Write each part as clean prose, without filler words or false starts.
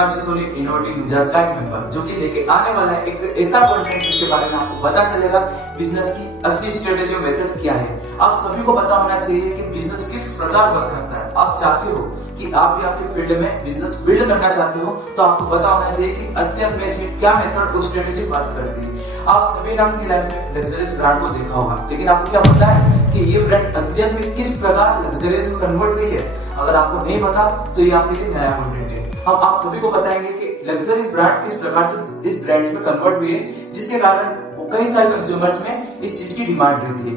Himanshu Soni innovative news का एक member जो कि लेके आने वाला है एक ऐसा कंटेंट जिसके बारे में आपको पता चलेगा बिजनेस की असली स्ट्रेटेजी और मेथड क्या है। आप सभी को पता होना चाहिए कि बिजनेस किस प्रकार वर्क करता है। आप चाहते हो कि आप भी आपके फील्ड में बिजनेस बिल्ड करना चाहते हो तो आपको पता होना चाहिए कि असलियत में इसमें क्या मेथड और स्ट्रेटेजी वर्क करती है। आप सभी ने अपनी लाइफ में लग्जरियस ब्रांड को देखा होगा, लेकिन आपको क्या पता है कि ये ब्रांड असलियत में किस प्रकार लग्जरियस में कन्वर्ट हुई है? अगर आपको नहीं पता तो ये आपके लिए नया कंटेंट है। हम आप सभी को बताएंगे कि लग्जरियस ब्रांड किस प्रकार से इस ब्रांड्स में कन्वर्ट हुई है, जिसके कारण वो कई सारे कंज्यूमर्स में इस चीज की डिमांड रहती है।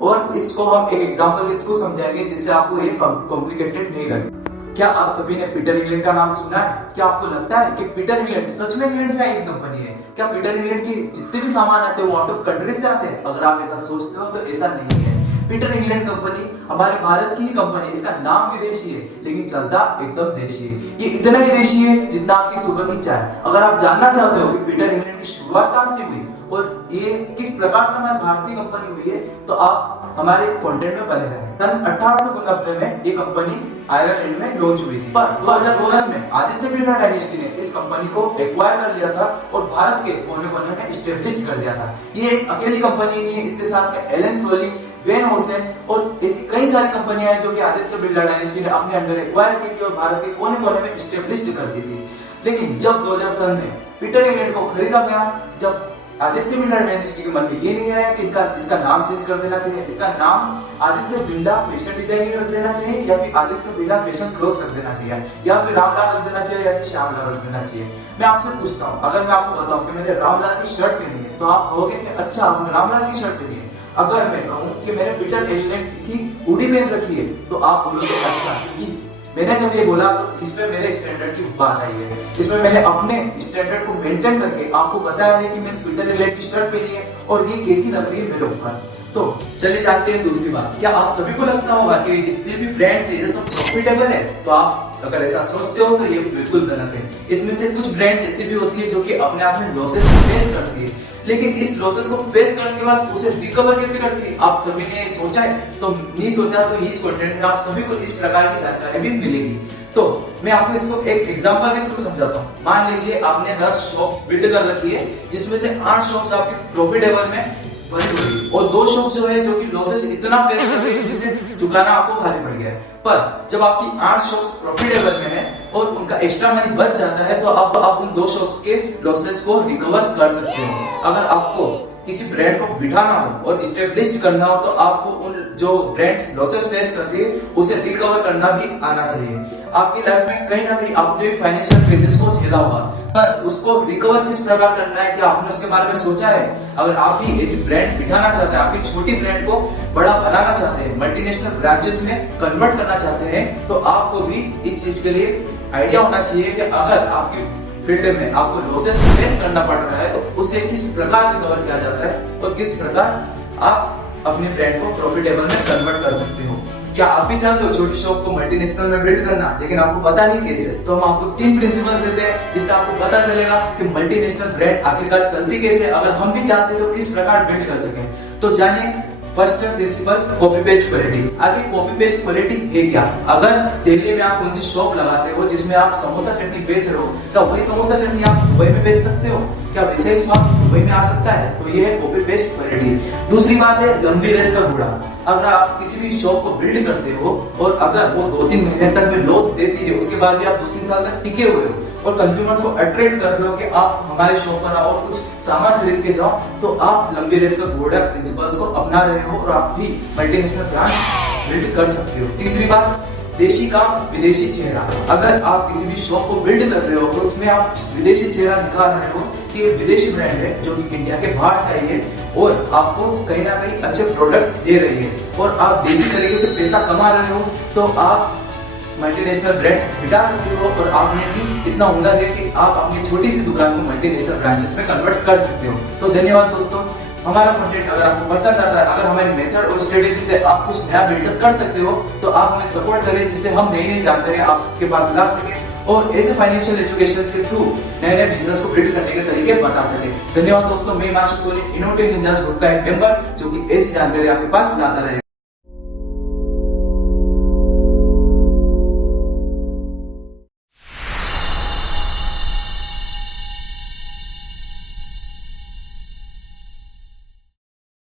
और इसको हम एक एग्जांपल के थ्रू समझाएंगे जिससे आपको ये कॉम्प्लिकेटेड नहीं लगे। क्या आप सभी ने पीटर इंग्लैंड का नाम सुना है? क्या आपको लगता है कि पीटर इंग्लैंड सच में इंग्लैंड से एक कंपनी है? क्या पीटर इंग्लैंड की जितने भी सामान आते हैं वो आउट ऑफ कंट्री से आते हैं? अगर आप ऐसा सोचते हो तो ऐसा नहीं है। पीटर इंग्लैंड कंपनी हमारे भारत की ही कंपनी, इसका नाम विदेशी है लेकिन चलता एकदम देशी है। ये इतना विदेशी है जितना आपकी सुबह की चाय। अगर आप जानना चाहते हो कि पीटर इंग्लैंड की शुरुआत कहां से हुई और ये किस प्रकार से हमारी भारतीय कंपनी हुई है तो आप हमारे कंटेंट में बने रहे। सन 1890 में ये कंपनी आयरलैंड में लॉन्च हुई थी, पर 2016 में आदित्य बिरला डायनेस्टी ने इस कंपनी को एक्वायर कर लिया था और भारत के कोने-कोने में एस्टेब्लिश कर दिया था। ये एक अकेली कंपनी नहीं है, इसके साथ में एलन सोली, वेन होसेन और ऐसी कई सारी कंपनियां हैं जो कि आदित्य बिरला डायनेस्टी ने अपने अंडर एक्वायर की थी और भारत के कोने-कोने में एस्टेब्लिश कर दी थी। लेकिन जब 2007 में पीटर इंग्लैंड को खरीदा गया, जब आदित्य बिरला डायनेस्टी के मन में ये नहीं आया कि इसका नाम चेंज कर देना चाहिए, इसका नाम आदित्य बिरला फैशन डिजाइनिंग रख देना चाहिए या फिर आदित्य बिरला फैशन क्लोथ रख देना चाहिए या फिर रामलाल रख देना चाहिए या फिर श्यामलाल रख देना चाहिए। मैं आपसे पूछता हूँ, अगर मैं आपको बताऊं कि मैंने रामलाल की शर्ट पहनी है तो आप कहोगे कि अच्छा आपने रामलाल की शर्ट पहनी है। अगर मैं कहूँ कि मैंने पीटर इंग्लैंड की हुडी पहन रखी है तो आप बोलोगे अच्छा, क्योंकि मैंने जब ये बोला तो इसमें मेरे स्टैंडर्ड की बात आई है। इसमें मैंने अपने स्टैंडर्ड को मेंटेन करके आपको बताया है कि मैंने पीटर इंग्लैंड की शर्ट पहनी है और ये कैसी लग रही है मेरे ऊपर। तो चलिए जानते हैं दूसरी बात। क्या आप सभी को लगता होगा कि जितने भी ब्रांड्स है ये सब प्रॉफिटेबल है? तो आप अगर ऐसा सोचते हो तो ये बिल्कुल गलत है। इसमें से कुछ ब्रांड्स ऐसी भी होती है जो कि अपने आप में लॉसेस फेस करती है, लेकिन इस लॉसेस को फेस करने के बाद उसे रिकवर कैसे करती है आप सभी ने सोचा है? तो नहीं सोचा तो इस कंटेंट में आप सभी को इस प्रकार की जानकारी भी मिलेगी। तो मैं आपको इसको एक एग्जांपल के थ्रू समझाता हूँ। मान लीजिए आपने 10 शॉप्स बिल्ड कर रखी है जिसमें से 8 शॉप्स आपकी प्रॉफिटेबल में बनी हुई और 2 शॉप जो है जो कि लॉसेस इतना फेस कर रही है जिसे चुकाना आपको भारी पड़ गया है। पर जब आपकी 8 शॉप्स प्रॉफिटेबल में है और उनका एक्स्ट्रा मनी बच जाता है तो आप उन 2 शॉप्स के लॉसेस को रिकवर कर सकते हो। अगर आपको किसी ब्रांड को बिठाना हो और स्टेब्लिश करना हो तो आपको उन जो ब्रांड्स लॉसेस फेस करती है उसे रिकवर करना भी आना चाहिए। आपकी लाइफ में कहीं ना कहीं आपने फाइनेंशियल क्राइसिस को झेला होगा, पर उसको रिकवर किस प्रकार करना है क्या आपने उसके बारे में सोचा है? अगर आप भी इस ब्रांड बिठाना चाहते हैं, आपकी छोटी ब्रांड को बड़ा बनाना चाहते हैं, मल्टीनेशनल ब्रांचेस में कन्वर्ट करना चाहते हैं, तो आपको भी इस चीज के लिए आइडिया होना चाहिए कि अगर आपकी फील्ड में आपको लॉसेस फेस करना पड़ रहा है तो उसे किस प्रकार रिकवर किया जाता है और किस प्रकार आप अपने ब्रांड को प्रॉफिटेबल में कन्वर्ट कर सकते हो। क्या आप भी चाहते हो छोटी शॉप को मल्टीनेशनल में बिल्ड करना, लेकिन आपको पता नहीं कैसे? तो हम आपको 3 प्रिंसिपल्स देते हैं जिससे आपको पता चलेगा कि मल्टीनेशनल ब्रांड आखिरकार चलती कैसे, अगर हम भी चाहते तो किस प्रकार बिल्ड कर सके। तो जानिए first principle, copy paste quality. आगे कॉपी पेस्ट क्वालिटी है क्या? अगर दिल्ली में आप कौन सी शॉप लगाते हो जिसमें आप समोसा चटनी बेच रहे हो तो वही समोसा चटनी आप मुंबई में बेच सकते हो क्या? वैसे ही स्वाद मुंबई में आ सकता है? तो ये है कॉपी पेस्ट क्वालिटी। दूसरी बात है लंबी रेस का घोड़ा। अगर आप किसी भी शॉप को बिल्ड करते हो और अगर वो 2-3 महीने तक में लॉस देती है, उसके बाद भी आप 2-3 साल तक टिके हुए हो और कंज्यूमर्स को अट्रैक्ट कर रहे हो कि आप हमारे शॉप पर आओ और कुछ सामान खरीद के जाओ, तो आप लंबी रेस का घोड़ा प्रिंसिपल्स को अपना रहे हो और आप भी मल्टीनेशनल ब्रांड बिल्ड कर सकते हो। तीसरी बात, देशी काम विदेशी चेहरा। अगर आप किसी भी शॉप को बिल्ड कर रहे हो तो उसमें आप विदेशी चेहरा दिखा रहे हो कि ये विदेशी ब्रांड है जो कि इंडिया के बाहर से आई है और आपको कहीं ना कहीं अच्छे प्रोडक्ट्स दे रही है और आप देशी तरीके से पैसा कमा रहे हो, तो आप मल्टीनेशनल ब्रांड बिठा सकते हो और आपने भी इतना हुनर है कि आप अपनी छोटी सी दुकान को मल्टीनेशनल ब्रांचेस में कन्वर्ट कर सकते हो। तो धन्यवाद दोस्तों। हमारा कंटेंट अगर आपको पसंद आता है, अगर हमारे मेथड और स्ट्रेटेजी से आप कुछ नया बिल्डअप कर सकते हो तो आप हमें सपोर्ट करें जिससे हम नई नई जानकारी आपके पास ला सके और ऐसे फाइनेंशियल एजुकेशन के थ्रू नए नए बिजनेस को बिल्ड करने के तरीके बता सके। धन्यवाद दोस्तों। मैं Himanshu Soni innovative news group का एक मेंबर जो कि ऐसी जानकारी आपके पास लाता रहेगा।